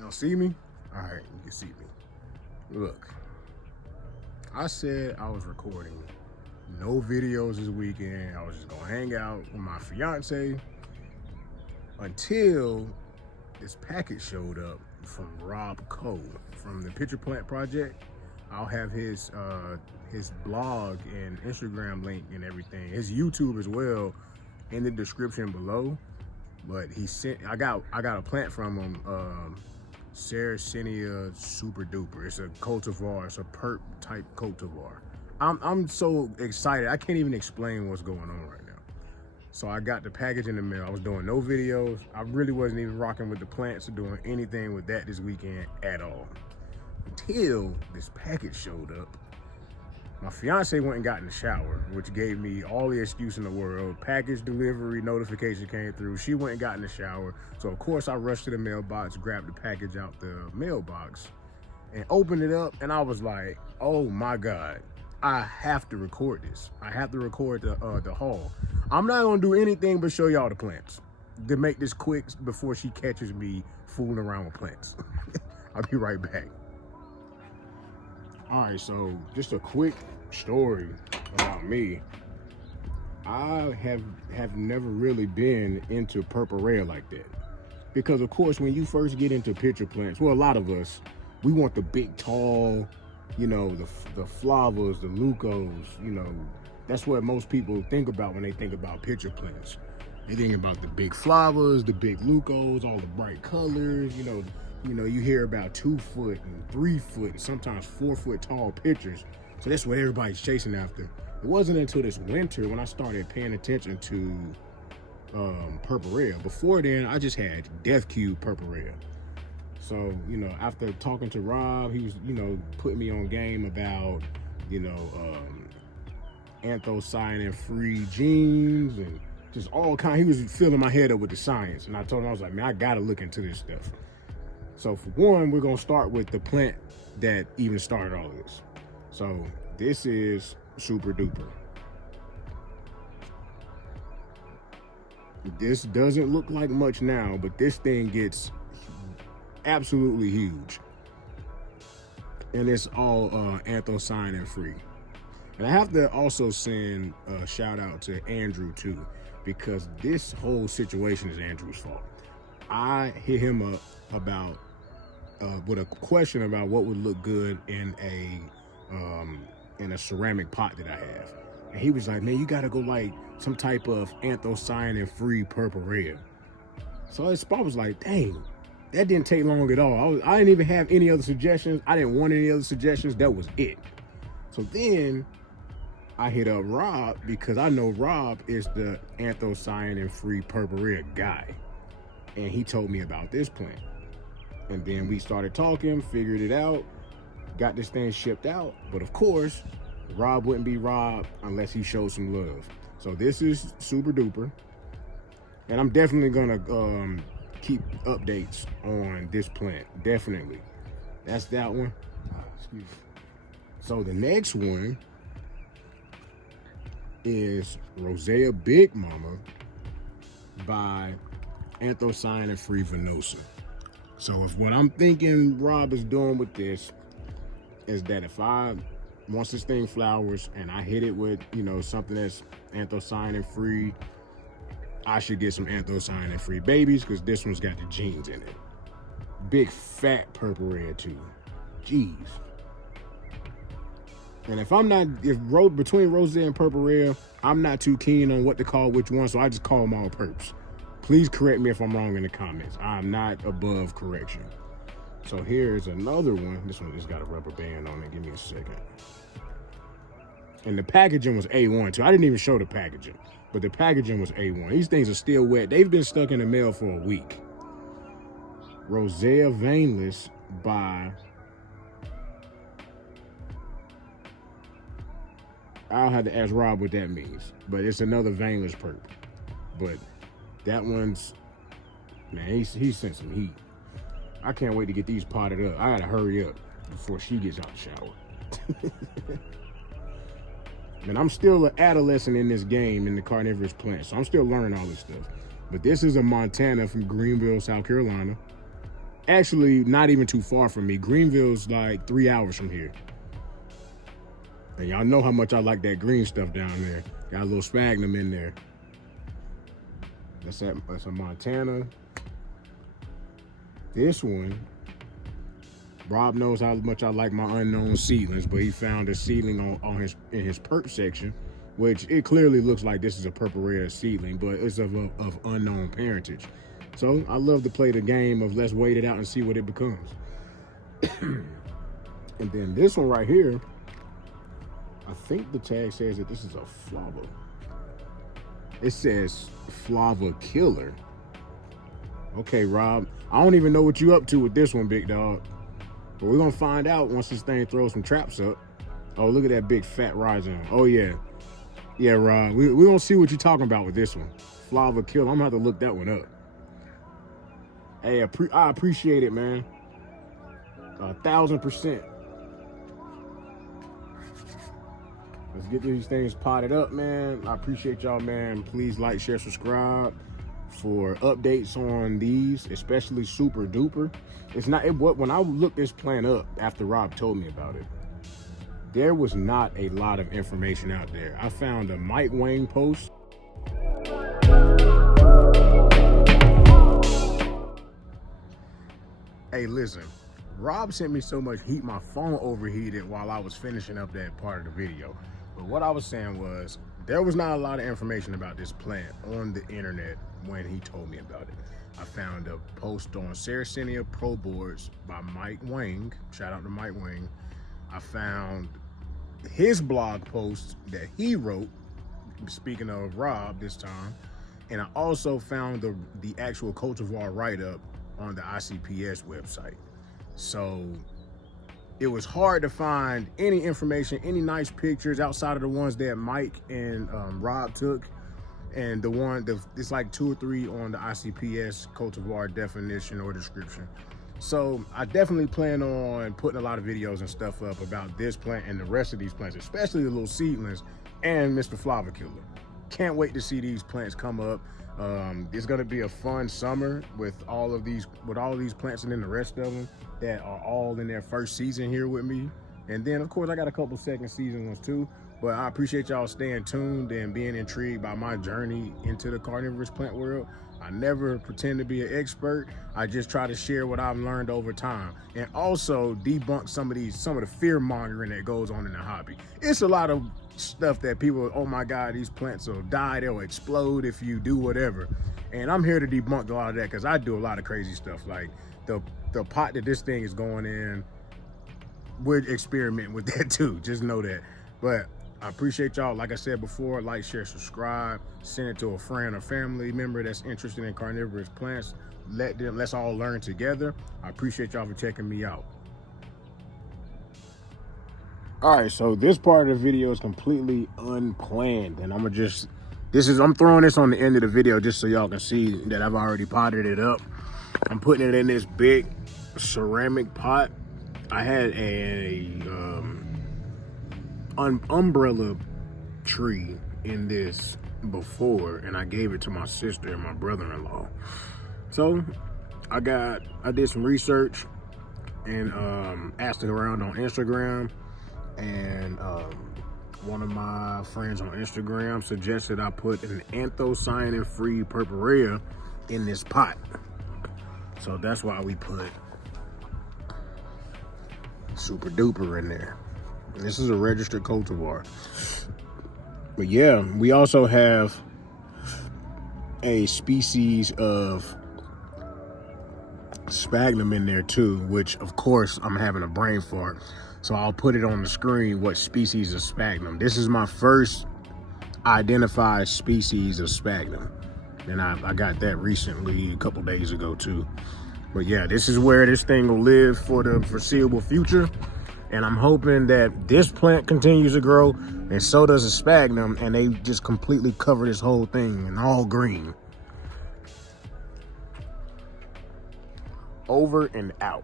Y'all see me? All right, you can see me. Look, I said I was recording no videos this weekend. I was just gonna hang out with my fiance until this package showed up from RobCo from the Pitcher Plant Project. I'll have his blog and Instagram link and everything, his YouTube as well, in the description below. But he sent, I got a plant from him, Sarracenia Super Duper. It's a cultivar. It's a perp type cultivar. I'm so excited. I can't even explain what's going on right now. So I got the package in the mail. I was doing no videos. I really wasn't even rocking with the plants or doing anything with that this weekend at all. Until this package showed up. My fiance went and got in the shower, which gave me all the excuse in the world. Package delivery notification came through. She went and got in the shower. So of course I rushed to the mailbox, grabbed the package out the mailbox and opened it up. And I was like, oh my God, I have to record this. I have to record the haul. I'm not gonna do anything but show y'all the plants to make this quick before she catches me fooling around with plants. I'll be right back. All right, so just a quick story about me. I have never really been into Purpurea like that. Because of course, when you first get into pitcher plants, well, a lot of us, we want the big, tall, you know, the Flavas, the Lucos, you know, that's what most people think about when they think about pitcher plants. They think about the big Flavas, the big Lucos, all the bright colors, you know, you hear about 2 foot and 3 foot and sometimes 4 foot tall pitchers. So that's what everybody's chasing after. It wasn't until this winter when I started paying attention to Purpurea. Before then, I just had Death Cube Purpurea. So, you know, after talking to Rob, he was, you know, putting me on game about, you know, anthocyanin-free genes and just all kind. He was filling my head up with the science. And I told him, I was like, man, I gotta look into this stuff. So for one, we're gonna start with the plant that even started all this. So this is Super Duper. This doesn't look like much now, but this thing gets absolutely huge. And it's all anthocyanin free. And I have to also send a shout out to Andrew too, because this whole situation is Andrew's fault. I hit him up about with a question about what would look good in a ceramic pot that I have. And he was like, man, you gotta go like some type of anthocyanin-free Purpurea. So his spot was like, dang, that didn't take long at all. I didn't even have any other suggestions. I didn't want any other suggestions. That was it. So then I hit up Rob because I know Rob is the anthocyanin-free Purpurea guy. And he told me about this plant. And then we started talking, figured it out, got this thing shipped out. But of course, Rob wouldn't be Rob unless he showed some love. So this is Super Duper. And I'm definitely gonna keep updates on this plant, definitely. That's that one. Excuse me. So the next one is Rosea Big Mama by anthocyanin-free Venosa. So if what I'm thinking Rob is doing with this is that if once this thing flowers and I hit it with, you know, something that's anthocyanin-free, I should get some anthocyanin-free babies because this one's got the genes in it. Big fat Purpurea too. Jeez. And if between Rosea and Purpurea, I'm not too keen on what to call which one, so I just call them all perps. Please correct me if I'm wrong in the comments. I'm not above correction. So here's another one. This one just got a rubber band on it. Give me a second. And the packaging was A1 too. I didn't even show the packaging, but the packaging was A1. These things are still wet. They've been stuck in the mail for a week. Rosea Veinless by, I'll have to ask Rob what that means, but it's another veinless perp. But that one's, man, he sent some heat. I can't wait to get these potted up. I gotta hurry up before she gets out the shower. And I'm still an adolescent in this game in the carnivorous plants, so I'm still learning all this stuff. But this is a Montana from Greenville, South Carolina. actually not even too far from me. Greenville's like 3 hours from here. And y'all know how much I like that green stuff down there. Got a little sphagnum in there. That's a Montana. This one, Rob knows how much I like my unknown seedlings, but he found a seedling in his perp section, which it clearly looks like this is a Purpurea seedling, but it's of unknown parentage. So I love to play the game of let's wait it out and see what it becomes. And then this one right here, I think the tag says that this is a Flava. It says Flava Killer. Okay, Rob. I don't even know what you up to with this one, big dog. But we're gonna find out once this thing throws some traps up. Oh, look at that big fat rhizome. Oh yeah. Yeah, Rob. We're gonna see what you're talking about with this one. Flava Killer. I'm gonna have to look that one up. Hey, I appreciate it, man. 1000%. Let's get these things potted up, man. I appreciate y'all, man. Please like, share, subscribe for updates on these, especially Super Duper. When I looked this plant up after Rob told me about it, there was not a lot of information out there. I found a Mike Wang post. Hey, listen, Rob sent me so much heat, my phone overheated while I was finishing up that part of the video. But what I was saying was, there was not a lot of information about this plant on the internet when he told me about it. I found a post on Sarracenia Pro Boards by Mike Wang. Shout out to Mike Wang. I found his blog post that he wrote, speaking of Rob this time. And I also found the actual cultivar write-up on the ICPS website. So it was hard to find any information, any nice pictures outside of the ones that Mike and Rob took. And it's like 2 or 3 on the ICPS cultivar definition or description. So I definitely plan on putting a lot of videos and stuff up about this plant and the rest of these plants, especially the little seedlings and Mr. Flava Killer. Can't wait to see these plants come up. It's gonna be a fun summer with all of these plants and then the rest of them that are all in their first season here with me. And then of course I got a couple second season ones too. But I appreciate y'all staying tuned and being intrigued by my journey into the carnivorous plant world. I never pretend to be an expert. I just try to share what I've learned over time and also debunk some of the fear mongering that goes on in the hobby. It's a lot of stuff that people, oh my God, these plants will die, they'll explode if you do whatever. And I'm here to debunk a lot of that because I do a lot of crazy stuff. Like the pot that this thing is going in, we're experimenting with that too. Just know that. But I appreciate y'all. Like I said before, like, share, subscribe, send it to a friend or family member that's interested in carnivorous plants. Let's all learn together. I appreciate y'all for checking me out. All right, so this part of the video is completely unplanned, and I'm throwing this on the end of the video just so y'all can see that I've already potted it up. I'm putting it in this big ceramic pot. I had an umbrella tree in this before, and I gave it to my sister and my brother-in-law. So I did some research and asked it around on Instagram, and one of my friends on Instagram suggested I put an anthocyanin-free Purpurea in this pot. So that's why we put Super Duper in there. This is a registered cultivar. But yeah, we also have a species of sphagnum in there too, which of course I'm having a brain fart. So I'll put it on the screen what species of sphagnum. This is my first identified species of sphagnum. And I got that recently, a couple days ago too. But yeah, this is where this thing will live for the foreseeable future. And I'm hoping that this plant continues to grow, and so does the sphagnum, and they just completely cover this whole thing in all green. Over and out.